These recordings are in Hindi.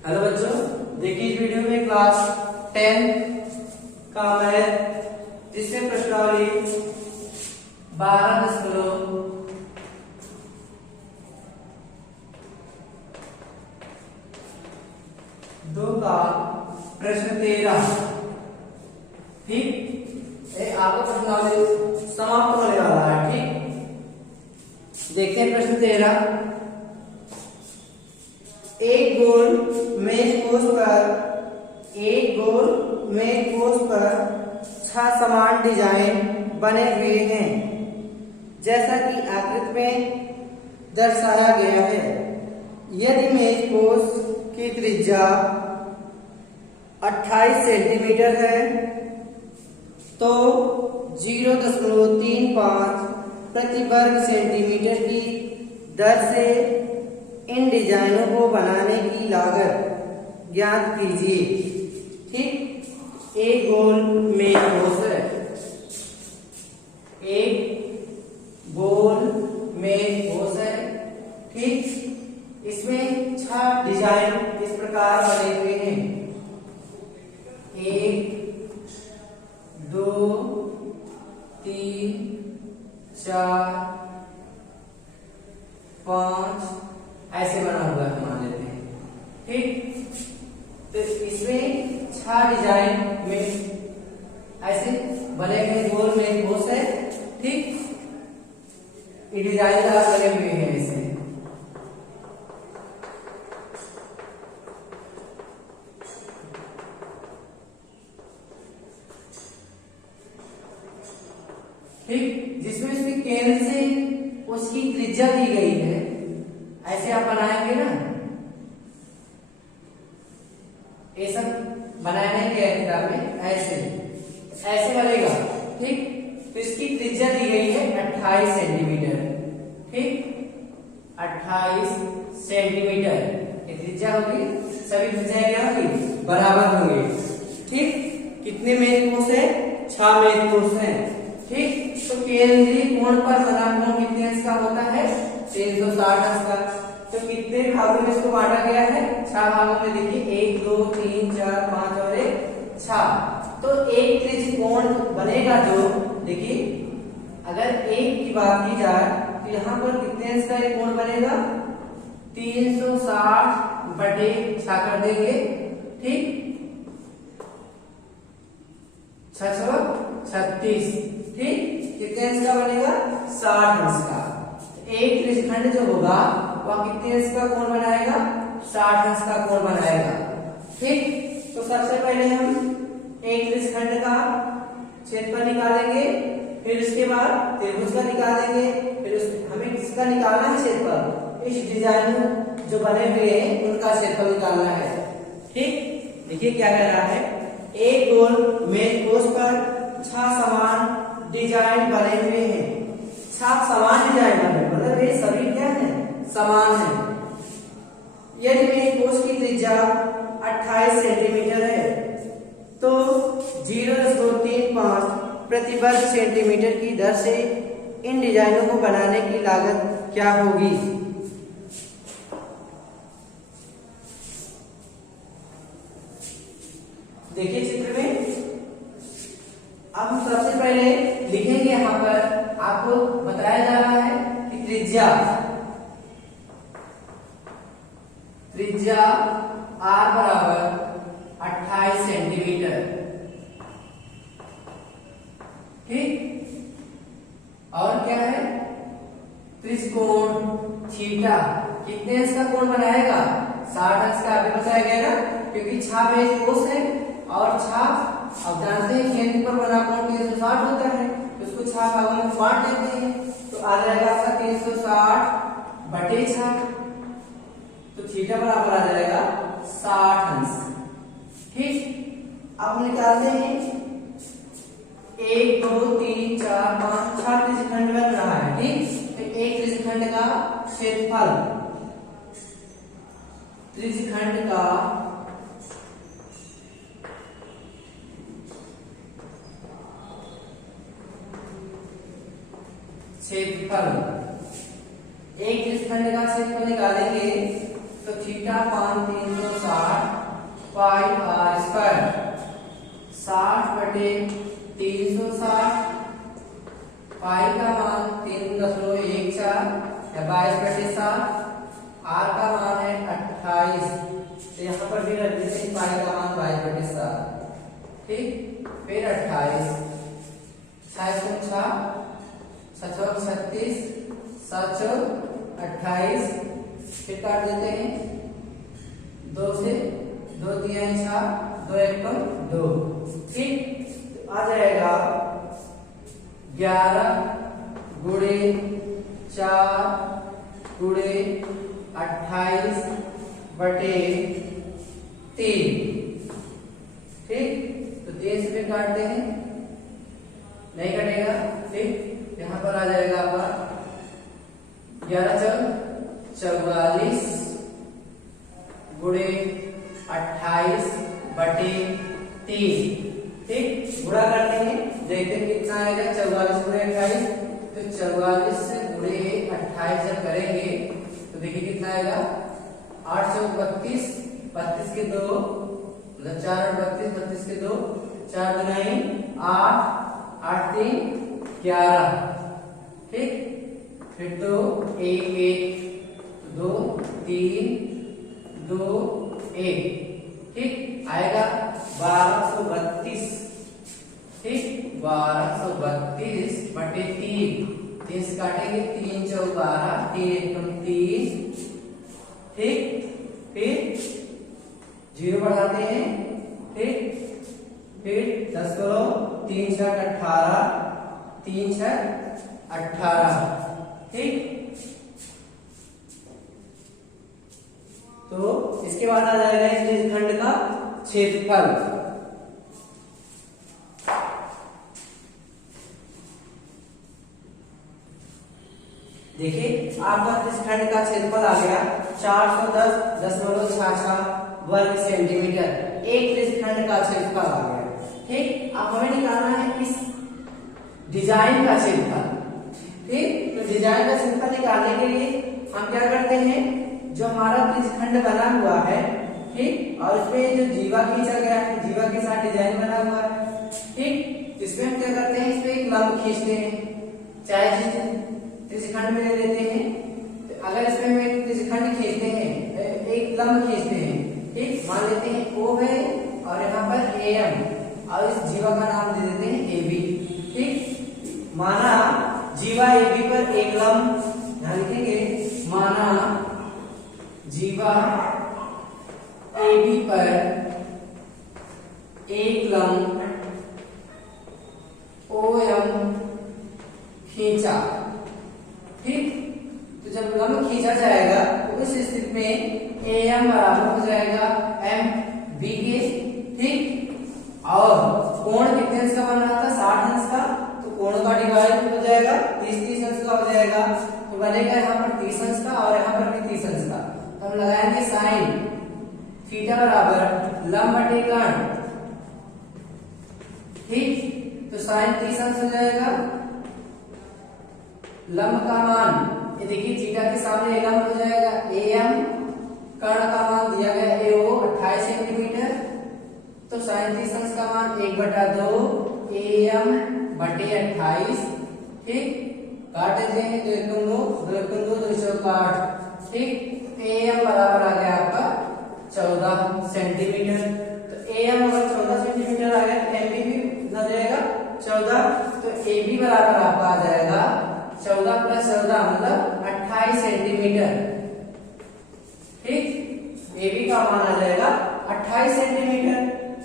हेलो बच्चों, देखिए इस वीडियो में क्लास 10 का मैथ जिसमें प्रश्नावली 12.2 का प्रश्न 13। ठीक, ये आपका प्रश्नावली समाप्त होने वाला है। ठीक, देखते हैं प्रश्न 13। एक गोल मेज पोस्ट पर 6 समान डिजाइन बने हुए हैं जैसा कि आकृति में दर्शाया गया है। यदि मेज पोस्ट की त्रिज्या 28 सेंटीमीटर है तो 0.35 प्रति वर्ग सेंटीमीटर की दर से इन डिजाइनों को बनाने की लागत ज्ञात कीजिए। ठीक, एक गोल मेज पोस्ट है, एक गोल मेज पोस्ट है। ठीक, इसमें 6 डिजाइन इस प्रकार बने हुए हैं। 1 2 3 4 5 ऐसे बना हुआ है, मान लेते हैं। ठीक, तो इसमें 6 डिजाइन में ऐसे बने हुए गोल में पोस्ट है। ठीक, ये डिजाइन बने हुए हैं ऐसे। ठीक, जिसमें उसके केंद्र से उसकी त्रिज्या दी गई है। ऐसे आप बनाएंगे ना, ये सब बनाया नहीं गया किताब में, ऐसे बनेगा। ठीक, तो इसकी त्रिज्या दी गई है 28 सेंटीमीटर। ठीक, 28 सेंटीमीटर ये त्रिज्या होगी। सभी त्रिज्या क्या होगी? बराबर होंगे। ठीक, कितने मेज पोस्ट है? 6 मेज पोस्ट है। ठीक, तो केंद्रीय कोण पर बना कोण कितने अंश का होता है? 360 अंश का। तो कितने भागों में इसको बांटा गया है? 6 भागों में। देखिए 1 2 3 4 5 और 6। तो एक त्रिकोण बनेगा जो, देखिए अगर एक की बात की जाए तो यहाँ पर कितने अंश का एक कोण बनेगा? 360/6 कर देंगे। ठीक, 6 36। ठीक, कितने अंश का बनेगा? 60 अंश का। एक त्रिज्यखंड जो होगा वह कितने अंश का कोण बनाएगा? 60 अंश का कोण बनाएगा। ठीक, तो सबसे पहले हम एक त्रिज्यखंड का क्षेत्रफल निकालेंगे, फिर उसके बाद त्रिभुज का निकालेंगे, फिर हमें किसका निकालना है? क्षेत्रफल। इस डिजाइन जो बने हुए हैं उनका क्षेत्रफल निकालना है। ठीक, देखिए क्या कह रहा है। एक गोल मेज पोस्ट पर 6 समान डिजाइन बने हुए हैं। 6 समान डिजाइन बने, मतलब ये सभी क्या है? समान है। यदि मेज पोस्ट की त्रिज्या 28 सेंटीमीटर है तो 0.35 प्रति वर्ग सेंटीमीटर की दर से इन डिजाइनों को बनाने की लागत क्या होगी? देखिए चित्र में अब हम सबसे पहले लिखेंगे। यहां पर आपको बताया जा रहा है कि त्रिज्या R बराबर 28 सेंटीमीटर। ठीक, और क्या है? त्रिकोण थीटा कितने अंश का कोण बनाएगा? 60 अंश का। अभी बताया गया ना, क्योंकि 6 मेज पोस्ट है और 6 अब जानते हैं केंद्र पर बना कोण 360 होता है, तो उसको 6 भागों में बांट देते हैं तो आ जाएगा आपका 360/6। तो थीटा बराबर आ जाएगा 60 अंश। ठीक, अब हम निकालते हैं 1 2 3 4 5 6 त्रिज्यखंड बन रहा है। ठीक, तो एक त्रिज्यखंड का क्षेत्रफल, त्रिज्यखंड का क्षेत्रफल, एक त्रिज्यखंड का क्षेत्रफल निकालेंगे तो थीटा 5 360 5r²। 60/360, पाई का मान 3.14 या 22/7, आर का मान है 28, तो यहाँ पर भी रख देते हैं पाई का मान 22/7। ठीक, फिर 28, 6 36, 7 28, फिर काट देते हैं 2 से, 2 दिया 6, 2 1 2। ठीक, आ जाएगा 11 गुणे 4 गुणे 28/3। ठीक, तो 3 से भी काटते हैं, नहीं कटेगा। ठीक, यहाँ पर आ जाएगा आपका 11 44 गुणे 28/3। ठीक, गुणा करते हैं, देखते हैं कितना आएगा। 44 गुणे 28, तो 44 से गुणे 28 जब करेंगे तो देखिए कितना आएगा। 8 चौक 32, 32 के 2 मतलब 4 और 32, 32 के 2, 4 दुनाई 8, 8 3 11। ठीक, फिर 2 1 1 2 3 2 1। ठीक, आएगा 1232। ठीक, 1232/3। 3 से काटेंगे, 3 चौक 12, 3 1 3। ठीक, फिर 0 बढ़ाते हैं। ठीक, फिर 10 करो, 3 6 18, 3 6 18। ठीक, तो इसके बाद आ जाएगा इस खंड का क्षेत्रफल। देखिए आपका इस खंड का क्षेत्रफल आ गया 410.66 वर्ग सेंटीमीटर। एक खंड का क्षेत्रफल आ गया। ठीक, अब हमें निकालना है इस डिजाइन का क्षेत्रफल। ठीक, तो डिजाइन का क्षेत्रफल निकालने के लिए हम क्या करते हैं, जो हमारा खंड बना हुआ है, ठीक, और उसमें जो जीवा खींचा गया है, जीवा के साथ डिजाइन बना हुआ है। ठीक, इसमें हम क्या करते हैं, इसमें एक लंब खींचते हैं, चाहे जिस त्रिज्यखंड में ले लेते हैं। तो अगर इसमें हम एक त्रिज्यखंड खींचते हैं, एक लंब खींचते हैं, ठीक, मान लेते हैं O है और यहाँ पर AM, और इस जीवा का नाम दे देते हैं AB। ठीक, माना जीवा AB पर एक लंब, यहाँ लिखेंगे माना जीवा AB पर एक लंब OM खींचा। ठीक, तो जब लंब खींचा जाएगा तो उस स्थिति में AM बराबर हो जाएगा MB के। ठीक, और कोण कितने अंश का बन रहा था, 60 अंश का, तो कोण का डिवाइड हो जाएगा 30 अंश का हो जाएगा, तो बनेगा यहाँ पर 30 अंश का और यहाँ पर भी 30 अंश का। तो हम लगाएंगे साइन थीटा बराबर लंब बटे कोण। ठीक, तो साइन 30 अंश हो जाएगा। लंब का मान ये देखिए थीटा के सामने लंब हो जाएगा AM, कर्ण का मान दिया गया AO 28 सेंटीमीटर, तो साइन 30 अंश का मान 1/2 AM बटे 28। ठीक, काट देते हैं, 2 1 2 2 1 2 2 4 8। ठीक, AM बराबर आ गया आपका 14 सेंटीमीटर। तो AM अगर 14 सेंटीमीटर आ गया तो MB भी कितना जाएगा 14, तो AB बराबर आपका आ जाएगा 14 + 14 मतलब 28 सेंटीमीटर। ठीक, AB का मान आ जाएगा 28 सेंटीमीटर।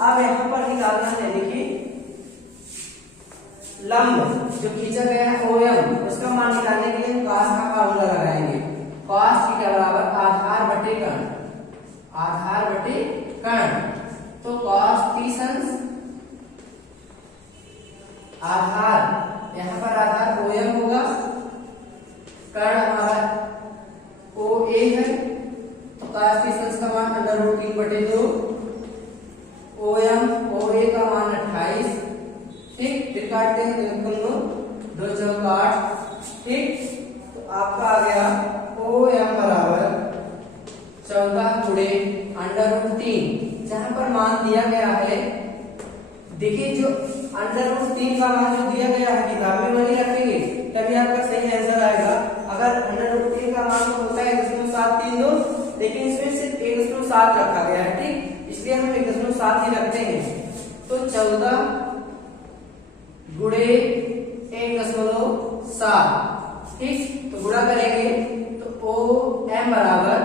अब यहाँ पर निकालना है, देखिए लंब जो खींचा गया है OM, उसका मान निकालने के लिए हम cos का फार्मूला लगाएंगे। cos थीटा बराबर आधार बटे कोण, आधार बटे कोण। तो cos 30 अंश आधार, यहाँ पर आधार OM होगा, कोण हमारा OA है, तो cos 30 अंश का मान √3/2, OM OA का मान 28। ठीक, फिर काटते हैं, 2 4 8। ठीक, तो आपका आ गया OM बराबर 14 गुणे √3 √3 जहां पर मान दिया गया है, देखिए जो √3 का मान जो दिया गया है किताब में वही रखेंगे तभी आपका सही आंसर आएगा। अगर √3 का मान होता है 1.732, लेकिन इसमें सिर्फ 1.7 रखा गया है, ठीक, इसलिए हम 1.7 ही रखते हैं। तो 14 गुणे 1.7, ठीक, तो गुणा करेंगे तो OM बराबर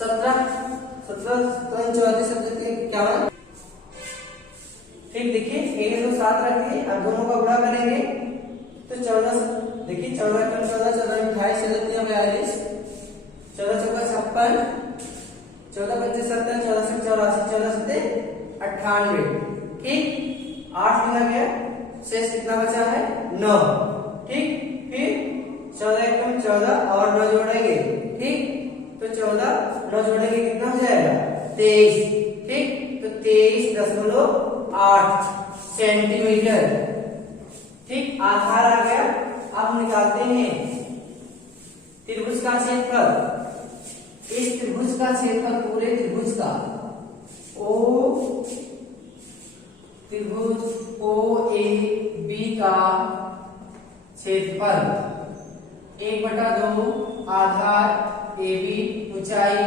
17 51, ठीक, देखिए 1.7 रखेंगे और दोनों का गुणा करेंगे तो 14, देखिए 14 कम 14 14 28 14 42 14 चौका 56 14 25 70 14 से 84 14 से 98, ठीक, 8 मिला गया, शेष कितना बचा है 9, ठीक, फिर 14 एकम 14 और 9 जोड़ेंगे, ठीक, तो 14 9 जोड़ेंगे कितना हो जाएगा 23, ठीक, तो 23.8 सेंटीमीटर, ठीक, आधार आ गया। अब निकालते हैं त्रिभुज का क्षेत्रफल। इस त्रिभुज का क्षेत्रफल पूरे त्रिभुज का त्रिभुज OAB का क्षेत्रफल 1/2 आधार AB ऊंचाई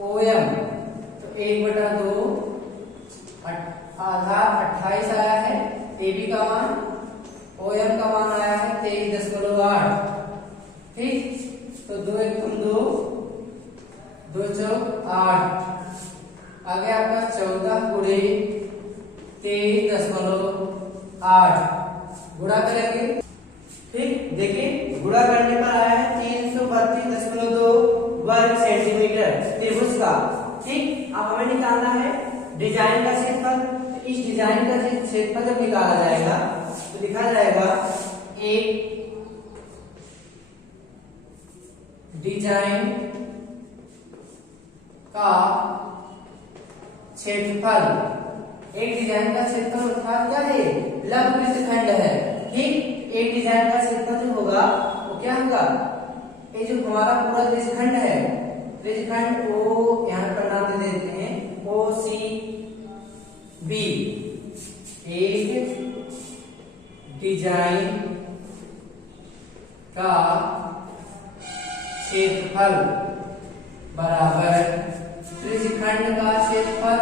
OM, तो 1/2 आधार 28 आया है, AB का मान, OM का मान आया है 23.8, ठीक, तो 2 एकम 2 2 चौक 8 आ गया आपका 14 गुणे 23.8, गुणा करेंगे, ठीक, देखिए गुणा करने पर आया है 332.2 वर्ग सेंटीमीटर त्रिभुज का, ठीक। अब हमें निकालना है डिजाइन का क्षेत्रफल। इस डिजाइन का क्षेत्रफल जब निकाला जाएगा तो लिखा जाएगा एक डिजाइन का क्षेत्रफल, एक डिजाइन का क्षेत्रफल अर्थात क्या है लंब वृत्तखंड है, ठीक। एक डिजाइन का क्षेत्रफल जो होगा वो क्या होगा, ये जो हमारा पूरा त्रिभुजखंड है, त्रिभुजखंड ओ यहाँ पर नाम दे देते हैं OCB, एक डिजाइन का क्षेत्रफल बराबर त्रिभुजखंड का क्षेत्रफल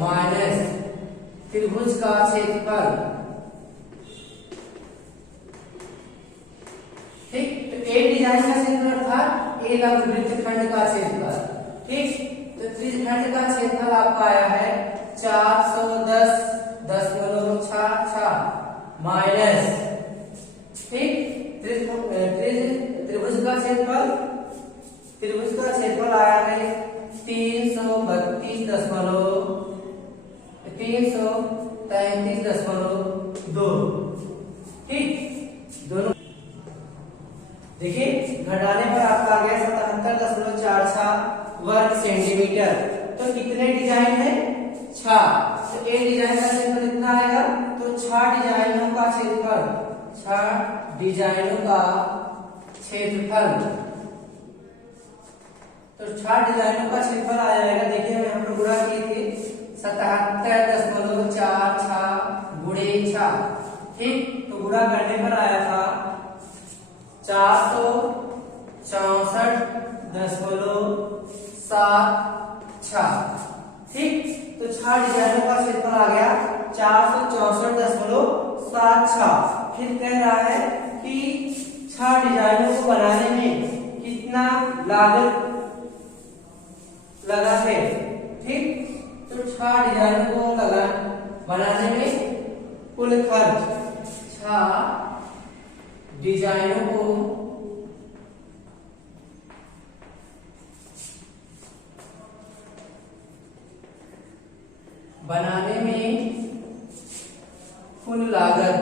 माइनस त्रिभुज का क्षेत्रफल, ठीक, तो एक डिजाइन का क्षेत्रफल अर्थात ए लंब वृत्तखंड का क्षेत्रफल, ठीक, तो त्रिभुजखंड का क्षेत्रफल आपका आया है 410.66 माइनस, ठीक, त्रिभुज का क्षेत्रफल आया है 333.2, ठीक, दोनों देखिए घटाने पर आपका आ गया 77.46 वर्ग सेंटीमीटर। तो कितने डिजाइन है 6, तो एक डिजाइन का क्षेत्रफल कितना आएगा, तो 6 डिजाइनों का क्षेत्रफल, 6 डिजाइनों का क्षेत्रफल, तो 6 डिजाइनों का क्षेत्रफल आ जाएगा। देखिए हम यहाँ पर गुणा किए थे 77.46 गुणे 6, ठीक, तो गुणा करने पर आया था 464.76, ठीक, तो 6 डिजाइनों का क्षेत्रफल आ गया 464.76। फिर कह रहा है कि 6 डिजाइनों को बनाने में कितना लागत लगा है, ठीक, तो 6 डिजाइनों को बनाने में कुल खर्च 6 डिजाइनों को बनाने में कुल लागत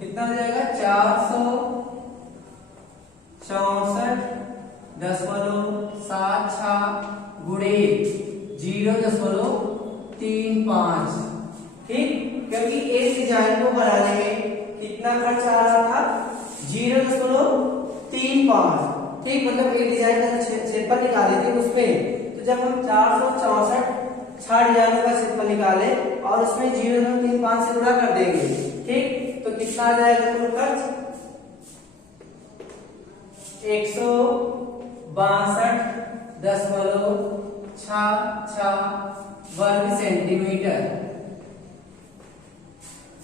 कितना हो जाएगा 464.76 गुणे 0.35, ठीक, क्योंकि एक डिजाइन को बनाने में कितना खर्च आ रहा था, 0.35, ठीक, मतलब एक डिजाइन का क्षेत्रफल निकाले थे उसमें, तो जब हम 464 6 डिजाइनों का क्षेत्रफल निकाले और उसमें 0.35 से गुणा कर देंगे, ठीक, तो कितना आ जाएगा कुल खर्च, 162.66 वर्ग सेंटीमीटर,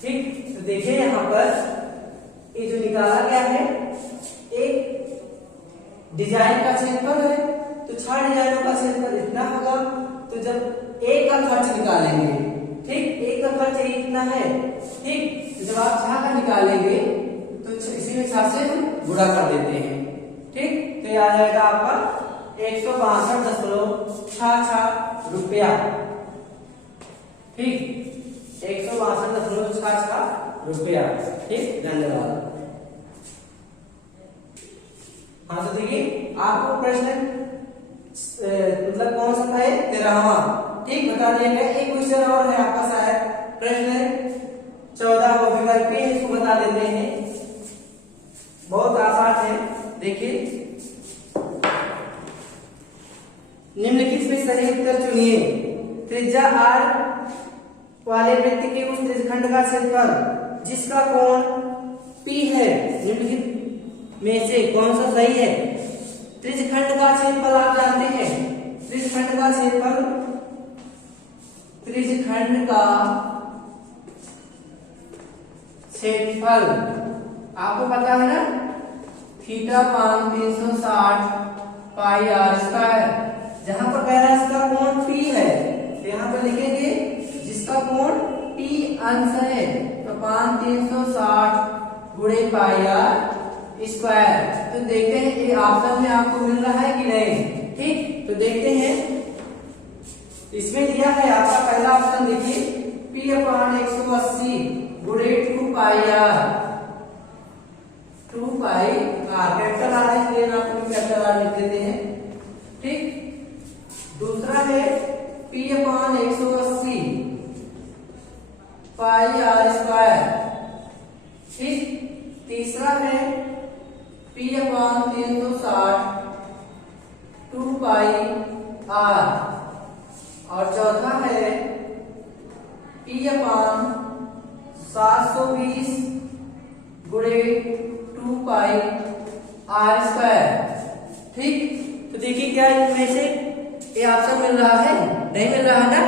ठीक। तो देखिए यहाँ पर ये जो निकाला गया है एक डिजाइन का क्षेत्रफल है, तो 6 डिजाइनों का क्षेत्रफल इतना होगा, तो जब एक का खर्च निकालेंगे, ठीक, एक का खर्च यही कितना है, ठीक, तो जब आप 6 का निकालेंगे तो इसी में 6 से हम गुणा कर देते हैं, ठीक, तो ये आ जाएगा आपका 162.66 रुपया, ठीक, 162.66 रुपया, ठीक, धन्यवाद। हाँ, तो देखिए आपको प्रश्न मतलब कौन सा था, 13वां, ठीक, बता दिया गया। एक क्वेश्चन और है आपका, शायद प्रश्न 14 वो विकल्प है, इसको बता देते हैं, बहुत आसान है। देखिए, निम्नलिखित में सही उत्तर चुनिए। त्रिज्या r वाले वृत्त के उस त्रिज्यखंड का क्षेत्रफल जिसका कोण P है, निम्नलिखित में से कौन सा सही है। त्रिज्यखंड का क्षेत्रफल आप जानते हैं, त्रिज्यखंड का क्षेत्रफल, त्रिज्यखंड का क्षेत्रफल आपको पता है ना, θ/360 पाई r स्क्वायर। जहां पर कह रहा है इसका कोण P है, तो यहाँ पर लिखेंगे जिसका कोण P अंश है, तो 360 गुणे पाई r स्क्वायर। तो देखते हैं ये ऑप्शन में आपको मिल रहा है कि नहीं, ठीक, तो देखते हैं इसमें दिया है आपका पहला ऑप्शन, देखिए P/180 गुणे 2 पाई r, 2 पाई r, कैपिटल r है इसलिए आपको कैपिटल r लिख देते हैं, ठीक। दूसरा है P/180 पाई r स्क्वायर, ठीक। तीसरा है P/360 2 पाई r, और चौथा है P/720 गुणे 2 पाई r स्क्वायर, ठीक। तो देखिए क्या इनमें से ये ऑप्शन मिल रहा है, नहीं मिल रहा ना,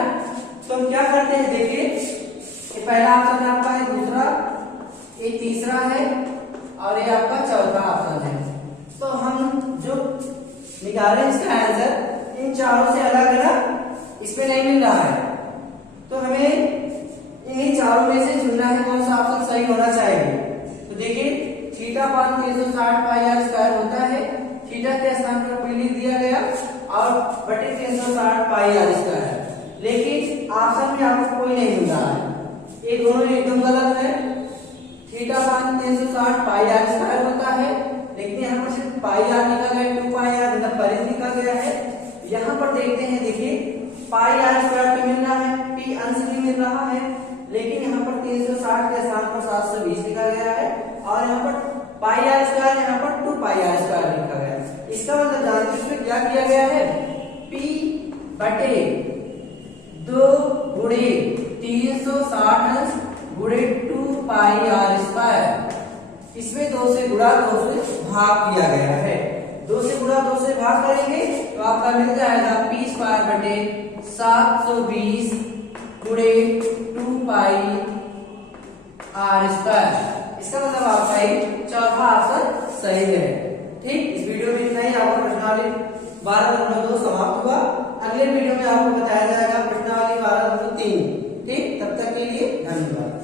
तो हम क्या करते हैं, देखिए ये पहला ऑप्शन आपका है, दूसरा ये तीसरा है, और ये आपका चौथा ऑप्शन है। तो हम जो निकाले इसका आंसर इन चारों से अलग है ना, इसमें नहीं मिल रहा है, तो हमें इन्हीं चारों में से चुनना है कौन सा ऑप्शन सही होना चाहिए। तो देखिए θ/360 पाई r स्क्वायर होता है, थीटा के स्थान पर P लिख दिया गया और बटे 360 पाई r स्क्वायर, लेकिन ऑप्शन में आपको कोई नहीं मिल रहा है, ये दोनों एकदम गलत है। θ/360 पाई r स्क्वायर होता है, लेकिन यहाँ पर सिर्फ पाई r लिखा गया, 2 पाई r मतलब परिधि लिखा गया है। यहाँ पर देखते हैं, देखिए पाई r स्क्वायर तो मिल रहा है, P अंश भी मिल रहा है, लेकिन यहाँ पर 360 के स्थान पर 720 लिखा गया है, और यहाँ पर पाई r स्क्वायर, यहाँ पर 2 पाई r स्क्वायर लिखा गया है। इसका मतलब जानते इसमें क्या किया गया है, P बटे 2 गुणे 360 गुणे 2 पाई r स्क्वायर, इसमें 2 से गुणा 2 से भाग किया गया है। 2 से गुणा 2 से भाग करेंगे तो आपका मिल जाएगा P स्क्वायर बटे 720 गुणे 2 पाई r स्क्वायर। इसका मतलब आपका चौथा ऑप्शन सही है, ठीक। इस वीडियो में इतना ही, आपका प्रश्नावली 12.2 समाप्त हुआ। अगले वीडियो में आपको बताया जाएगा प्रश्नावली 12.3, ठीक। तब तक के लिए धन्यवाद।